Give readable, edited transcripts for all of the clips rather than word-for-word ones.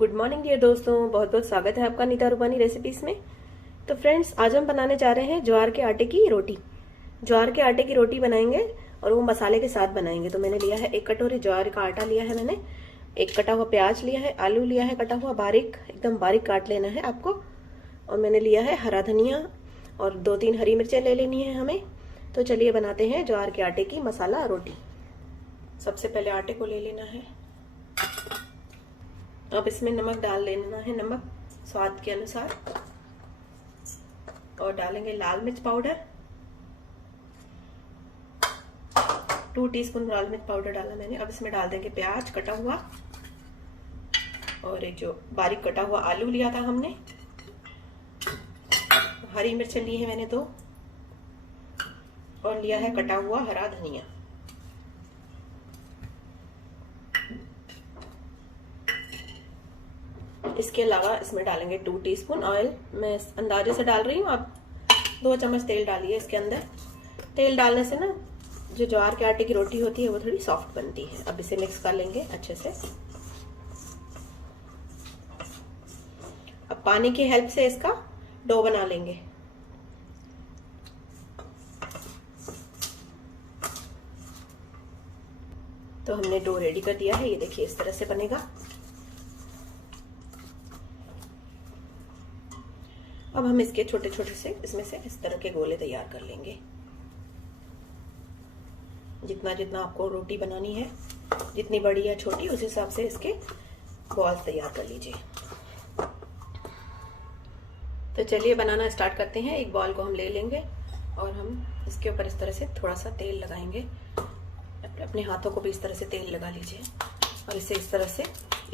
Good morning dear दोस्तों, बहुत बहुत स्वागत है आपका नीता रूपानी रेसिपीज में। तो फ्रेंड्स, आज हम बनाने जा रहे हैं ज्वार के आटे की रोटी। ज्वार के आटे की रोटी बनाएंगे और वो मसाले के साथ बनाएंगे। तो मैंने लिया है 1 कटोरी ज्वार का आटा लिया है मैंने, 1 कटा हुआ प्याज लिया है, आलू लिया है कटा हुआ बारीक, एकदम बारीक काट लेना है आपको। और मैंने लिया है हरा धनिया और 2-3 हरी मिर्चें ले लेनी है हमें। तो चलिए बनाते हैं ज्वार के आटे की मसाला रोटी। सबसे पहले आटे को ले लेना है। अब इसमें नमक डाल लेना है, नमक स्वाद के अनुसार। और डालेंगे लाल मिर्च पाउडर, 2 टीस्पून लाल मिर्च पाउडर डाला मैंने। अब इसमें डाल देंगे प्याज कटा हुआ और एक जो बारीक कटा हुआ आलू लिया था हमने, हरी मिर्चें ली है मैंने 2 और लिया है कटा हुआ हरा धनिया। इसके अलावा इसमें डालेंगे 2 टीस्पून ऑयल। मैं अंदाजे से डाल रही हूँ, आप 2 चम्मच तेल डालिए इसके अंदर। तेल डालने से ना जो ज्वार के आटे की रोटी होती है वो थोड़ी सॉफ्ट बनती है। अब इसे मिक्स कर लेंगे अच्छे से। अब पानी की हेल्प से इसका डो बना लेंगे। तो हमने डो रेडी कर दिया है, ये देखिए इस तरह से बनेगा। अब हम इसके छोटे छोटे से इसमें से इस तरह के गोले तैयार कर लेंगे। जितना जितना आपको रोटी बनानी है, जितनी बड़ी या छोटी, उस हिसाब से इसके बॉल्स तैयार कर लीजिए। तो चलिए बनाना स्टार्ट करते हैं। एक बॉल को हम ले लेंगे और हम इसके ऊपर इस तरह से थोड़ा सा तेल लगाएंगे। अपने हाथों को भी इस तरह से तेल लगा लीजिए और इसे इस तरह से,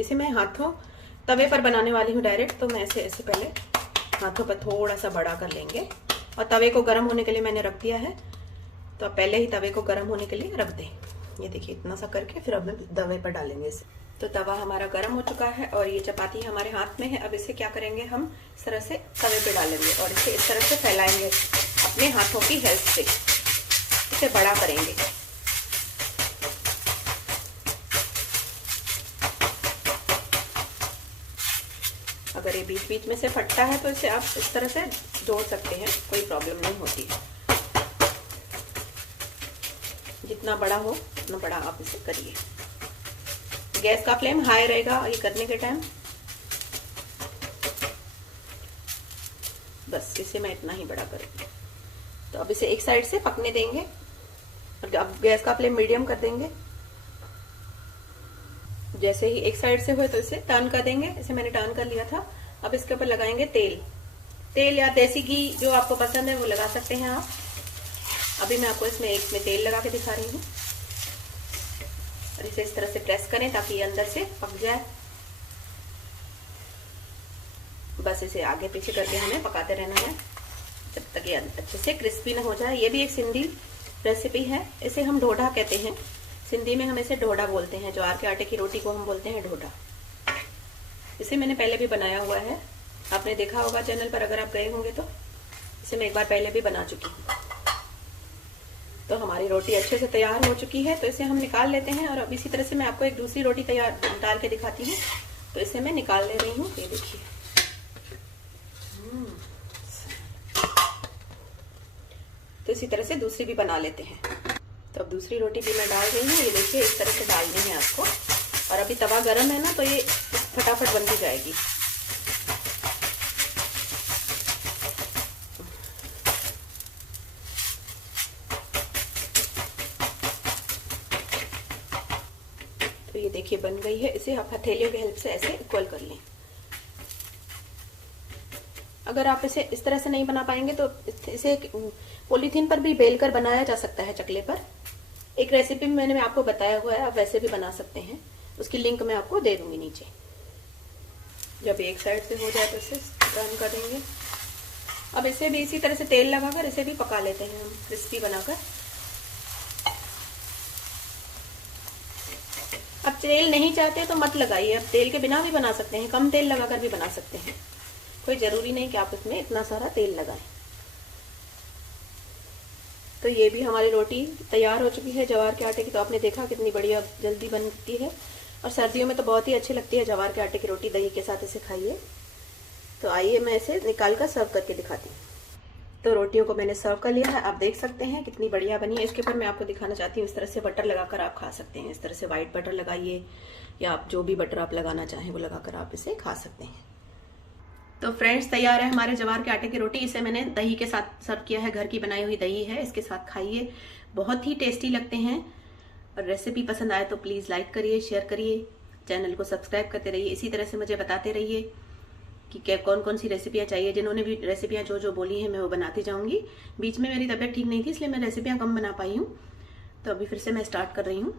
इसे मैं हाथों तवे पर बनाने वाली हूँ डायरेक्ट, तो मैं ऐसे पहले हाथों पर थोड़ा सा बड़ा कर लेंगे। और तवे को गर्म होने के लिए मैंने रख दिया है, तो आप पहले ही तवे को गर्म होने के लिए रख दें। ये देखिए इतना सा करके फिर अब तवे पर डालेंगे इसे। तो तवा हमारा गर्म हो चुका है और ये चपाती हमारे हाथ में है। अब इसे क्या करेंगे, हम इस तरह से तवे पे डालेंगे और इसे इस तरह से फैलाएंगे अपने हाथों की हेल्प से। इसे बड़ा करेंगे। अगर ये बीच बीच में से फटता है तो इसे आप इस तरह से जोड़ सकते हैं, कोई प्रॉब्लम नहीं होती है। जितना बड़ा हो उतना बड़ा आप इसे करिए। गैस का फ्लेम हाई रहेगा ये करने के टाइम। बस इसे मैं इतना ही बड़ा करूंगी। तो अब इसे एक साइड से पकने देंगे और अब गैस का फ्लेम मीडियम कर देंगे। जैसे ही एक साइड से हुए तो इसे टर्न कर देंगे। इसे मैंने टर्न कर लिया था। अब इसके ऊपर लगाएंगे तेल या देसी घी, जो आपको पसंद है वो लगा सकते हैं आप। अभी मैं आपको इसमें एक में तेल लगा के दिखा रही हूँ। और इसे इस तरह से प्रेस करें ताकि ये अंदर से पक जाए। बस इसे आगे पीछे करके हमें पकाते रहना है जब तक ये अच्छे से क्रिस्पी ना हो जाए। ये भी एक सिंधी रेसिपी है, इसे हम ढोढा कहते हैं। सिंधी में हम इसे ढोढा बोलते हैं। ज्वार के आटे की रोटी को हम बोलते हैं ढोढा। इसे मैंने पहले भी बनाया हुआ है, आपने देखा होगा चैनल पर, अगर आप गए होंगे तो। इसे मैं एक बार पहले भी बना चुकी हूँ। तो हमारी रोटी अच्छे से तैयार हो चुकी है, तो इसे हम निकाल लेते हैं। और अब इसी तरह से मैं आपको एक दूसरी रोटी तैयार डाल के दिखाती हूँ। तो इसे मैं निकाल ले रही हूँ, ये देखिए। तो इसी तरह से दूसरी भी बना लेते हैं। तो अब दूसरी रोटी भी मैं डाल रही हूँ, ये देखिए इस तरह से डालनी है आपको। और अभी तवा गरम है ना, तो ये फटाफट बन के जाएगी। तो ये देखिए बन गई है। इसे आप हथेलियों की हेल्प से ऐसे इक्वल कर लें। अगर आप इसे इस तरह से नहीं बना पाएंगे तो इसे पॉलीथीन पर भी बेलकर बनाया जा सकता है, चकले पर। एक रेसिपी में मैंने आपको बताया हुआ है, आप वैसे भी बना सकते हैं। उसकी लिंक मैं आपको दे दूंगी नीचे। जब एक साइड से हो जाए तो इसे टर्न कर देंगे। अब इसे भी इसी तरह से तेल लगाकर इसे भी पका लेते हैं हम, क्रिस्पी बनाकर। अब तेल नहीं चाहते तो मत लगाइए, अब तेल के बिना भी बना सकते हैं, कम तेल लगाकर भी बना सकते हैं। कोई जरूरी नहीं कि आप इसमें इतना सारा तेल लगाएं। तो ये भी हमारी रोटी तैयार हो चुकी है ज्वार के आटे की। तो आपने देखा कितनी बढ़िया जल्दी बनती है। और सर्दियों में तो बहुत ही अच्छी लगती है ज्वार के आटे की रोटी, दही के साथ इसे खाइए। तो आइए मैं इसे निकाल कर सर्व करके दिखाती हूँ। तो रोटियों को मैंने सर्व कर लिया है, आप देख सकते हैं कितनी बढ़िया बनी है। इसके ऊपर मैं आपको दिखाना चाहती हूँ, इस तरह से बटर लगाकर आप खा सकते हैं। इस तरह से व्हाइट बटर लगाइए या आप जो भी बटर आप लगाना चाहें वो लगाकर आप इसे खा सकते हैं। तो फ्रेंड्स, तैयार है हमारे ज्वार के आटे की रोटी। इसे मैंने दही के साथ सर्व किया है, घर की बनाई हुई दही है, इसके साथ खाइए, बहुत ही टेस्टी लगते हैं। और रेसिपी पसंद आए तो प्लीज़ लाइक करिए, शेयर करिए, चैनल को सब्सक्राइब करते रहिए। इसी तरह से मुझे बताते रहिए कि क्या कौन कौन सी रेसिपियाँ चाहिए। जिन्होंने भी रेसिपियाँ जो बोली हैं मैं वो बनाती जाऊँगी। बीच में मेरी तबीयत ठीक नहीं थी, इसलिए मैं रेसिपियाँ कम बना पाई हूँ, तो अभी फिर से मैं स्टार्ट कर रही हूँ।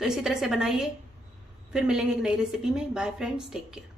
तो इसी तरह से बनाइए, फिर मिलेंगे एक नई रेसिपी में। Bye friends, take care.